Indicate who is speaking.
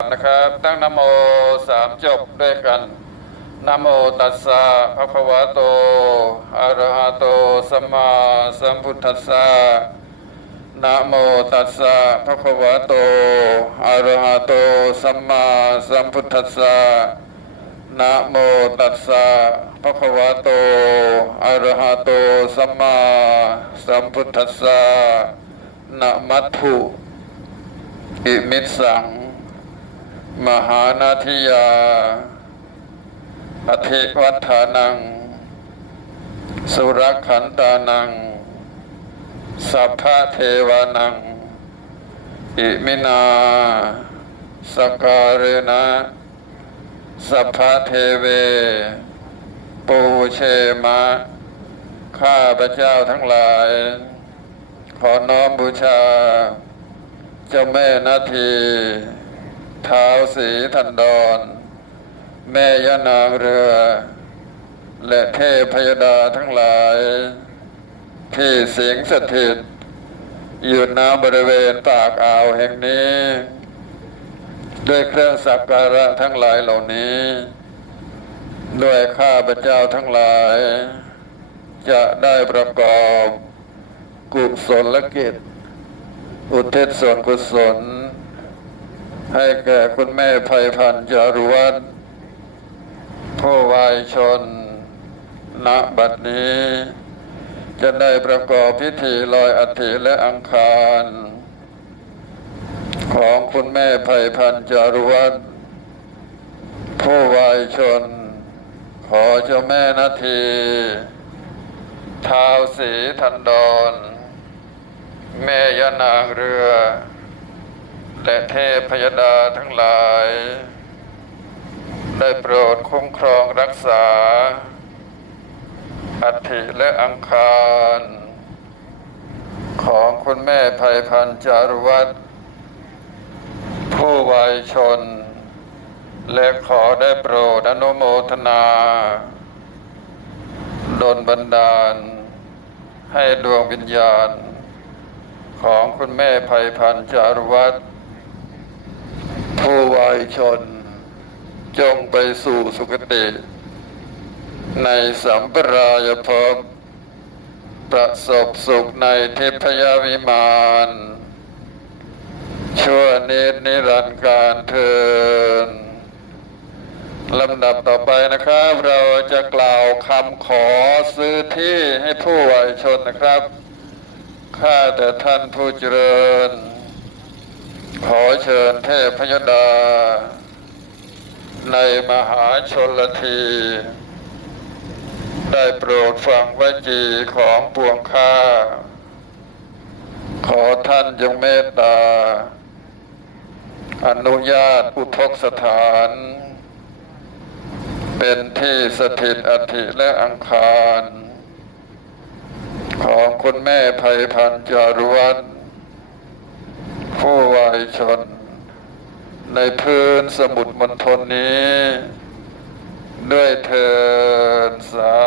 Speaker 1: นะครับตั้งนโมสามจบด้วยกันนโมตัสสะภะคะวะโตอะระหะโตสัมมาสัมพุทธัสสะนโมตัสสะภะคะวะโตอะระหะโตสัมมาสัมพุทธัสสะนโมตัสสะภะคะวะโตอะระหะโตสัมมาสัมพุทธัสสะนะมัตถุอิมิตสัง มหานาทิยาอธิวัฏานัง สุรขันตานัง สัพพะเทวานัง อิมินาสการเนะสัพพะเทเว ปูเชมะ ข้าพระเจ้าทั้งหลาย ขอน้อมบูชา เจ้าแม่นาที ท้าวสีทันดอนแม่ยานางเรือ และเทพยดาทั้งหลาย ที่สิงสถิต อยู่ณบริเวณปากอ่าวแห่งนี้ ด้วยเครื่องสักการะทั้งหลายเหล่านี้ ด้วยข้าพเจ้าทั้งหลาย จะได้ประกอบกุศลกิจ อุทิศส่วนกุศล ให้แก่คุณแม่ไพพันธ์จารุวัฒน์ผู้วายชน ณ บัดนี้ จะได้ประกอบพิธีลอยอัฐิและอังคาร ของคุณแม่ไพพันธ์จารุวัฒน์ผู้วายชน ขอเจ้าแม่นาทีท้าวสีทันดอนแม่ยานางเรือ และเทพพยดาทั้งหลาย ได้โปรดคุ้มครองรักษา อัฐิและอังคาร ของคุณแม่ไพพันจารุวัฒน์ผู้วายชน และขอได้โปรดอนุโมทนาดลบันดาล ให้ดวงวิญญาณ ของคุณแม่ไพพันจารุวัฒน์ ผู้วายชน จงไปสู่สุคติ ในสัมปรายภพประสบสุขในทิพยวิมานชั่วนิดนิรันดร์การเทินลำดับต่อไปนะครับ เราจะกล่าวคำขอซื้อที่ให้ผู้วายชนนะครับ ข้าแต่ท่านผู้เจริญ ขอเชิญเทพยดา ในมหาชนลที ได้โปรดฟังวจีของปวงข้า ขอท่านจงเมตตา อนุญาตอุทกสถาน เป็นที่สถิตอธิและอังคาร ของคุณแม่ไพพันจารุวัฒน์ ผู้วายชน ในพื้นสมุทรมณฑลนี้ ด้วยเทินสา